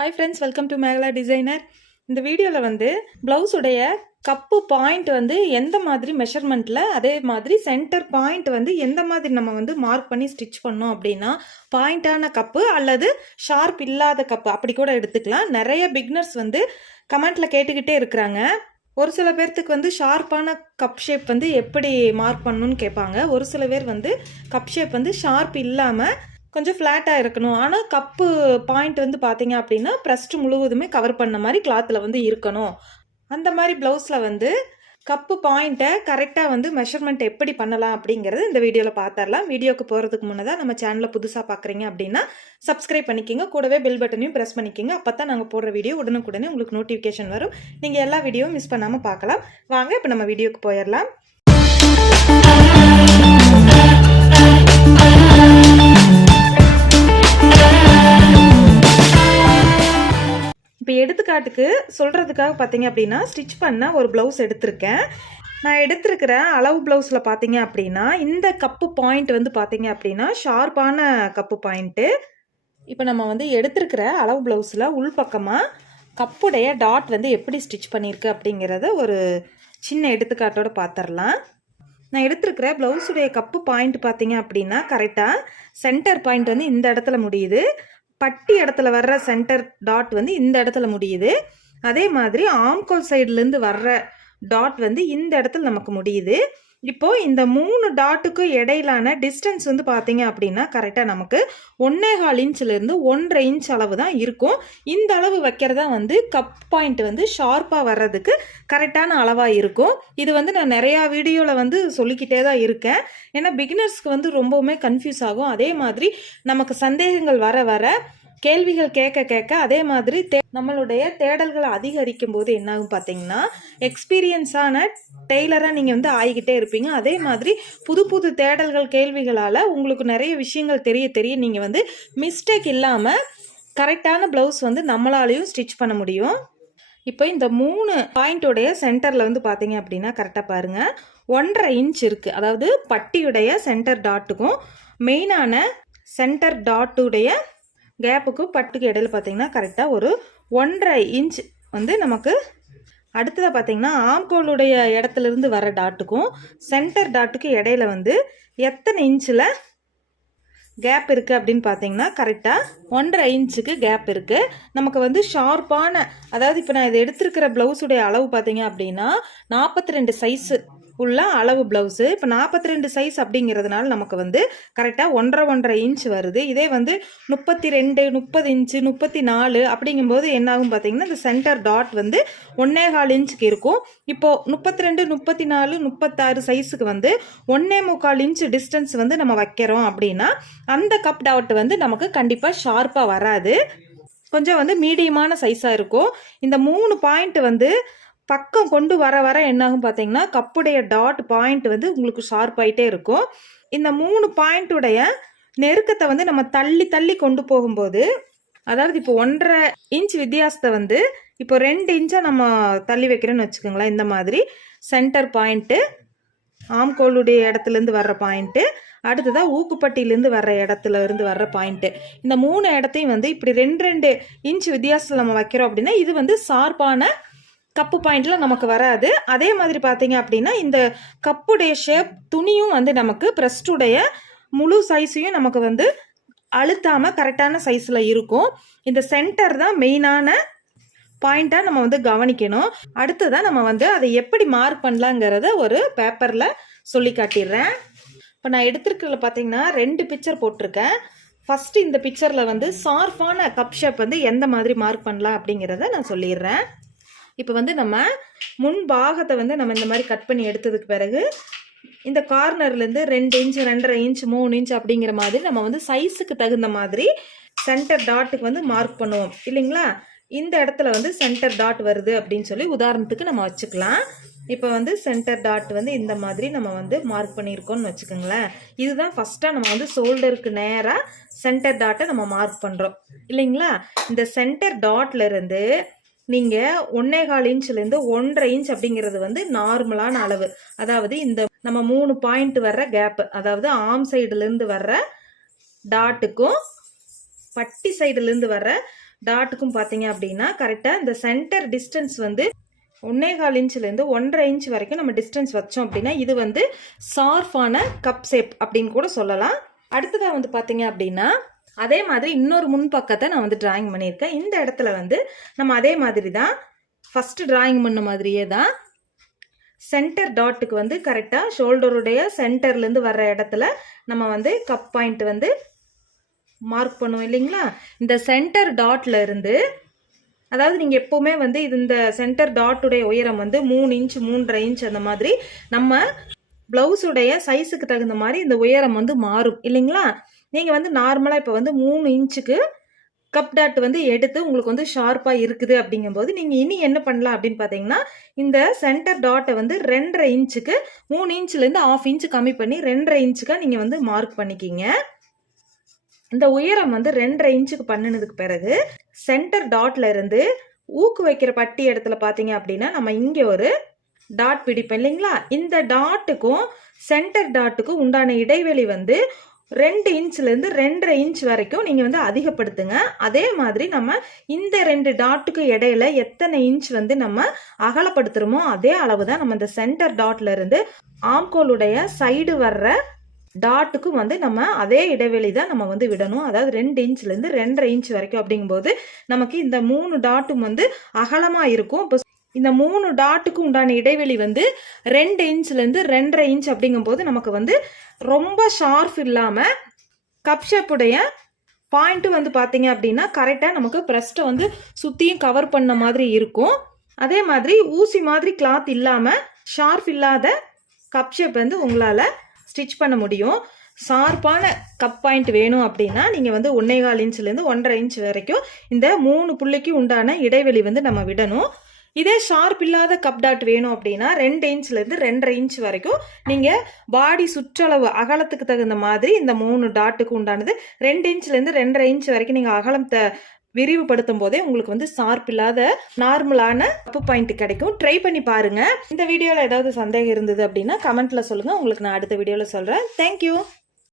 Hi friends welcome to Mekala designer இந்த வீடியோவில் வந்து ப்ளவுஸுடைய கப்பு பாயிண்ட் வந்து எந்த மாதிரி மெஷர்மெண்ட்டில் அதே மாதிரி சென்டர் பாயிண்ட் வந்து எந்த மாதிரி நம்ம வந்து மார்க் பண்ணி ஸ்டிச் பண்ணோம் அப்படின்னா பாயிண்டான கப்பு அல்லது ஷார்ப் இல்லாத கப்பு அப்படி கூட எடுத்துக்கலாம். நிறைய பிக்னர்ஸ் வந்து கமெண்ட்டில் கேட்டுக்கிட்டே இருக்கிறாங்க. ஒரு சில பேர்த்துக்கு வந்து ஷார்ப்பான கப் ஷேப் வந்து எப்படி மார்க் பண்ணணும்னு கேட்பாங்க. ஒரு சில பேர் வந்து கப் ஷேப் வந்து ஷார்ப் இல்லாமல் கொஞ்சம் ஃப்ளாட்டாக இருக்கணும். ஆனால் கப்பு பாயிண்ட் வந்து பார்த்தீங்க அப்படின்னா ப்ரெஸ்ட் முழுவதுமே கவர் பண்ண மாதிரி கிளாத்தில் வந்து இருக்கணும். அந்த மாதிரி ப்ளவுஸில் வந்து கப்பு பாயிண்ட்டை கரெக்டாக வந்து மெஷர்மெண்ட் எப்படி பண்ணலாம் அப்படிங்கிறது இந்த வீடியோவில் பார்த்துடலாம் வீடியோக்கு போகிறதுக்கு முன்னதாக நம்ம சேனலை புதுசாக பார்க்குறீங்க அப்படின்னா சப்ஸ்கிரைப் பண்ணிக்கிங்க. கூடவே பெல் பட்டனையும் ப்ரெஸ் பண்ணிக்கிங்க. அப்போ தான் நாங்கள் போடுற வீடியோ உடனுக்குடனே உங்களுக்கு நோட்டிஃபிகேஷன் வரும். நீங்கள் எல்லா வீடியோவும் மிஸ் பண்ணாமல் பார்க்கலாம் வாங்க இப்போ நம்ம வீடியோக்கு போயிடலாம் எடுத்துக்காட்டுக்கு சொல்கிறதுக்காக பார்த்தீங்க அப்படின்னா ஸ்டிச் பண்ண ஒரு ப்ளவுஸ் எடுத்திருக்கேன். நான் எடுத்திருக்கிற அளவு ப்ளவுஸில் பார்த்தீங்க அப்படின்னா இந்த கப்பு பாயிண்ட் வந்து பார்த்தீங்க அப்படின்னா ஷார்ப்பான கப்பு பாயிண்ட்டு இப்போ நம்ம வந்து எடுத்திருக்கிற அளவு ப்ளவுஸில் உள்பக்கமாக கப்புடைய டாட் வந்து எப்படி ஸ்டிச் பண்ணியிருக்கு அப்படிங்கிறத ஒரு சின்ன எடுத்துக்காட்டோடு பார்த்துடலாம் நான் எடுத்திருக்கிற ப்ளவுஸுடைய கப்பு பாயிண்ட் பார்த்தீங்க அப்படின்னா கரெக்டாக சென்டர் பாயிண்ட் வந்து இந்த இடத்துல முடியுது. பட்டி இடத்துல வர்ற சென்டர் டாட் வந்து இந்த இடத்துல முடியுது. அதே மாதிரி ஆம்கோல் சைட்லேருந்து வர்ற டாட் வந்து இந்த இடத்துல நமக்கு முடியுது. இப்போ இந்த மூணு டாட்டுக்கும் இடையிலான டிஸ்டன்ஸ் வந்து பார்த்தீங்க அப்படின்னா கரெக்டாக நமக்கு ஒன்னே இன்ச்சிலேருந்து இன்ச்லேருந்து ஒன்றரை இன்ச் அளவு தான் இருக்கும். இந்த அளவு வைக்கிறதா வந்து கப் பாயிண்ட் வந்து ஷார்ப்பாக வர்றதுக்கு கரெக்டான அளவாக இருக்கும். இது வந்து நான் நிறையா வீடியோவில் வந்து சொல்லிக்கிட்டே தான் இருக்கேன். ஏன்னா பிகினர்ஸ்க்கு வந்து ரொம்பவுமே கன்ஃபியூஸ் ஆகும். அதே மாதிரி நமக்கு சந்தேகங்கள் வர வர கேள்விகள் கேட்க கேட்க அதே மாதிரி தே நம்மளுடைய தேடல்களை அதிகரிக்கும் போது என்னாகும் பார்த்தீங்கன்னா எக்ஸ்பீரியன்ஸான டெய்லராக நீங்கள் வந்து ஆகிக்கிட்டே இருப்பீங்க. அதே மாதிரி புது புது தேடல்கள் கேள்விகளால் உங்களுக்கு நிறைய விஷயங்கள் தெரிய தெரிய நீங்கள் வந்து மிஸ்டேக் இல்லாமல் கரெக்டான ப்ளவுஸ் வந்து நம்மளாலையும் ஸ்டிச் பண்ண முடியும். இப்போ இந்த மூணு பாயிண்டோடைய சென்டரில் வந்து பார்த்தீங்க அப்படின்னா கரெக்டாக பாருங்கள் ஒன்றரை இன்ச் இருக்குது அதாவது பட்டியுடைய சென்டர் டாட்டுக்கும் மெயினான சென்டர் டாட்டுடைய கேப்புக்கும் பட்டுக்கு இடையில பார்த்தீங்கன்னா கரெக்டாக ஒரு ஒன்றரை இன்ச் வந்து நமக்கு அடுத்ததாக பார்த்தீங்கன்னா ஆம்கோலுடைய இடத்துலேருந்து வர டாட்டுக்கும் சென்டர் டாட்டுக்கு இடையில வந்து எத்தனை இன்ச்சில் கேப் இருக்குது அப்படின்னு பார்த்தீங்கன்னா கரெக்டாக ஒன்றரை இன்ச்சுக்கு கேப் இருக்குது நமக்கு வந்து ஷார்ப்பான அதாவது இப்போ நான் இதை எடுத்திருக்கிற ப்ளவுஸுடைய அளவு பார்த்தீங்க அப்படின்னா நாற்பத்தி ரெண்டு சைஸு உள்ள அளவு ப்ளவுஸு இப்போ நாற்பத்தி ரெண்டு சைஸ் அப்படிங்கிறதுனால நமக்கு வந்து கரெக்டாக ஒன்றரை ஒன்றரை இன்ச் வருது. இதே வந்து முப்பத்தி ரெண்டு முப்பது இன்ச்சு முப்பத்தி நாலு அப்படிங்கும்போது என்னாகும் பார்த்தீங்கன்னா இந்த சென்டர் டாட் வந்து ஒன்னே கால் இன்ச்சுக்கு இருக்கும். இப்போது முப்பத்தி ரெண்டு முப்பத்தி நாலு முப்பத்தாறு சைஸுக்கு வந்து ஒன்னே முக்கால் இன்ச் டிஸ்டன்ஸ் வந்து நம்ம வைக்கிறோம் அப்படின்னா அந்த கப் டாட் வந்து நமக்கு கண்டிப்பாக ஷார்ப்பாக வராது. கொஞ்சம் வந்து மீடியமான சைஸாக இருக்கும். இந்த மூணு பாயிண்ட் வந்து பக்கம் கொண்டு வர வர என்னாகும் பார்த்தீங்கன்னா கப்புடைய டாட் பாயிண்ட் வந்து உங்களுக்கு ஷார்ப் ஆகிட்டே இருக்கும். இந்த மூணு பாயிண்ட்டுடைய நெருக்கத்தை வந்து நம்ம தள்ளி தள்ளி கொண்டு போகும்போது அதாவது இப்போ ஒன்றரை இன்ச் வித்தியாசத்தை வந்து இப்போ ரெண்டு இன்ச்சாக நம்ம தள்ளி வைக்கிறோன்னு வச்சுக்கோங்களேன் இந்த மாதிரி சென்டர் பாயிண்ட்டு ஆம்கோளுடைய இடத்துலேருந்து வர்ற பாயிண்ட்டு அடுத்ததாக ஊக்குப்பட்டியிலேருந்து வர்ற இடத்துல இருந்து வர்ற பாயிண்ட்டு இந்த மூணு இடத்தையும் வந்து இப்படி ரெண்டு ரெண்டு இன்ச் வித்தியாசத்தில் நம்ம வைக்கிறோம் அப்படின்னா இது வந்து சார்பான கப்பு பாயிண்ட்ல நமக்கு வராது. அதே மாதிரி பார்த்தீங்க அப்படின்னா இந்த கப்புடைய ஷேப் துணியும் வந்து நமக்கு ப்ரெஸ்டுடைய முழு சைஸையும் நமக்கு வந்து அழுத்தாமல் கரெக்டான சைஸில் இருக்கும். இந்த சென்டர் தான் மெயினான பாயிண்ட்டாக நம்ம வந்து கவனிக்கணும். அடுத்ததான் நம்ம வந்து அதை எப்படி மார்க் பண்ணலாங்கிறத ஒரு பேப்பரில் சொல்லி காட்டிடுறேன். இப்போ நான் எடுத்திருக்கிறதுல பார்த்தீங்கன்னா ரெண்டு பிக்சர் போட்டிருக்கேன். ஃபஸ்ட்டு இந்த பிக்சரில் வந்து சார்ஃபான கப் ஷேப் வந்து எந்த மாதிரி மார்க் பண்ணலாம் அப்படிங்கிறத நான் சொல்லிடுறேன். இப்போ வந்து நம்ம முன் பாகத்தை வந்து நம்ம இந்த மாதிரி கட் பண்ணி எடுத்ததுக்கு பிறகு இந்த கார்னர்லேருந்து ரெண்டு இன்ச் ரெண்டரை இன்ச் மூணு இன்ச் அப்படிங்கிற மாதிரி நம்ம வந்து சைஸுக்கு தகுந்த மாதிரி சென்டர் டாட்டுக்கு வந்து மார்க் பண்ணுவோம். இல்லைங்களா? இந்த இடத்துல வந்து சென்டர் டாட் வருது அப்படின்னு சொல்லி உதாரணத்துக்கு நம்ம வச்சுக்கலாம். இப்போ வந்து சென்டர் டாட் வந்து இந்த மாதிரி நம்ம வந்து மார்க் பண்ணியிருக்கோம்னு வச்சுக்கோங்களேன். இதுதான் ஃபஸ்ட்டாக நம்ம வந்து ஷோல்டருக்கு நேராக சென்டர் டாட்டை நம்ம மார்க் பண்ணுறோம் இல்லைங்களா? இந்த சென்டர் டாட்லேருந்து நீங்கள் ஒன்னே கால் இன்ச்லேருந்து ஒன்றரை இன்ச் அப்படிங்கிறது வந்து நார்மலான அளவு. அதாவது இந்த நம்ம மூணு பாயிண்ட் வர்ற கேப்பு அதாவது ஆம் சைடுலேருந்து வர்ற டாட்டுக்கும் பட்டி சைடுலேருந்து வர்ற டாட்டுக்கும் பார்த்தீங்க அப்படின்னா கரெக்டாக இந்த சென்டர் டிஸ்டன்ஸ் வந்து ஒன்னே கால் இன்ச்லேருந்து ஒன்றரை இன்ச் வரைக்கும் நம்ம டிஸ்டன்ஸ் வச்சோம் அப்படின்னா இது வந்து சார்ஃபான கப் ஷேப் அப்படின்னு கூட சொல்லலாம். அடுத்ததாக வந்து பார்த்தீங்க அப்படின்னா அதே மாதிரி இன்னொரு முன்பக்கத்தை நான் வந்து டிராயிங் பண்ணியிருக்கேன். இந்த இடத்துல வந்து நம்ம அதே மாதிரி தான் ஃபஸ்ட்டு டிராயிங் பண்ண மாதிரியே தான் சென்டர் டாட்டுக்கு வந்து கரெக்டாக ஷோல்டருடைய சென்டர்லேருந்து வர்ற இடத்துல நம்ம வந்து கப் பாயிண்ட் வந்து மார்க் பண்ணுவோம் இல்லைங்களா? இந்த சென்டர் டாட்டில் இருந்து அதாவது நீங்கள் எப்போவுமே வந்து இது இந்த சென்டர் டாட்டுடைய உயரம் வந்து மூணு இன்ச் மூன்றரை இன்ச் அந்த மாதிரி நம்ம ப்ளவுஸுடைய சைஸுக்கு தகுந்த மாதிரி இந்த உயரம் வந்து மாறும் இல்லைங்களா? நீங்கள் வந்து நார்மலாக இப்போ வந்து மூணு இன்ச்சுக்கு கப் டாட் வந்து எடுத்து உங்களுக்கு வந்து ஷார்ப்பாக இருக்குது அப்படிங்கும்போது நீங்கள் இனி என்ன பண்ணலாம் அப்படின்னு பார்த்தீங்கன்னா இந்த சென்டர் டாட்டை வந்து ரெண்டரை இன்ச்சுக்கு மூணு இன்ச்சுலேருந்து ஆஃப் இன்ச்சு கம்மி பண்ணி ரெண்டரை இன்ச்சுக்காக நீங்கள் வந்து மார்க் பண்ணிக்கிங்க. இந்த உயரம் வந்து ரெண்டரை இன்ச்சுக்கு பண்ணினதுக்கு பிறகு சென்டர் டாட்ல இருந்து ஊக்கு வைக்கிற பட்டி இடத்துல பார்த்தீங்க அப்படின்னா நம்ம இங்கே ஒரு டாட் பிடிப்போம் இல்லைங்களா? இந்த டாட்டுக்கும் சென்டர் டாட்டுக்கும் உண்டான இடைவெளி வந்து ரெண்டு இன்ச்லேருந்து ரெண்டரை இன்ச் வரைக்கும் நீங்கள் வந்து அதிகப்படுத்துங்க. அதே மாதிரி நம்ம இந்த ரெண்டு டாட்டுக்கு இடையில எத்தனை இன்ச் வந்து நம்ம அகலப்படுத்துகிறோமோ அதே அளவு தான் நம்ம இந்த சென்டர் டாட்ல இருந்து ஆம்கோலுடைய சைடு வர்ற டாட்டுக்கும் வந்து நம்ம அதே இடைவெளி தான் நம்ம வந்து விடணும். அதாவது ரெண்டு இன்ச்லேருந்து ரெண்டரை இன்ச் வரைக்கும் அப்படிங்கும்போது நமக்கு இந்த மூணு டாட்டும் வந்து அகலமாக இருக்கும். இப்போ இந்த மூணு டாட்டுக்கு உண்டான இடைவெளி வந்து ரெண்டு இன்ச்லேருந்து ரெண்டரை இன்ச் அப்படிங்கும்போது நமக்கு வந்து ரொம்ப ஷார்ப் இல்லாமல் கப் ஷேப்புடைய பாயிண்ட்டு வந்து பார்த்தீங்க அப்படின்னா கரெக்டாக நமக்கு ப்ரெஸ்ட்டை வந்து சுற்றியும் கவர் பண்ண மாதிரி இருக்கும். அதே மாதிரி ஊசி மாதிரி கிளாத் இல்லாமல் ஷார்ப் இல்லாத கப் ஷேப் வந்து உங்களால் ஸ்டிச் பண்ண முடியும். ஷார்ப்பான கப் பாயிண்ட் வேணும் அப்படின்னா நீங்கள் வந்து ஒன்னே கால் இன்ச்லேருந்து ஒன்றரை இன்ச் வரைக்கும் இந்த மூணு புள்ளிக்கு உண்டான இடைவெளி வந்து நம்ம விடணும். இதே ஷார்ப் இல்லாத கப் டாட் வேணும் அப்படின்னா ரெண்டு இன்ச்லேருந்து ரெண்டரை இன்ச் வரைக்கும் நீங்கள் பாடி சுற்றளவு அகலத்துக்கு தகுந்த மாதிரி இந்த மூணு டாட்டுக்கு உண்டானது ரெண்டு இன்ச்லேருந்து ரெண்டரை இன்ச் வரைக்கும் நீங்கள் அகலத்தை விரிவுபடுத்தும் போதே உங்களுக்கு வந்து ஷார்ப் இல்லாத நார்மலான கப்பு பாயிண்ட் கிடைக்கும். ட்ரை பண்ணி பாருங்க. இந்த வீடியோவில் ஏதாவது சந்தேகம் இருந்தது அப்படின்னா கமெண்ட்ல சொல்லுங்க. உங்களுக்கு நான் அடுத்த வீடியோவில் சொல்கிறேன் தேங்க்யூ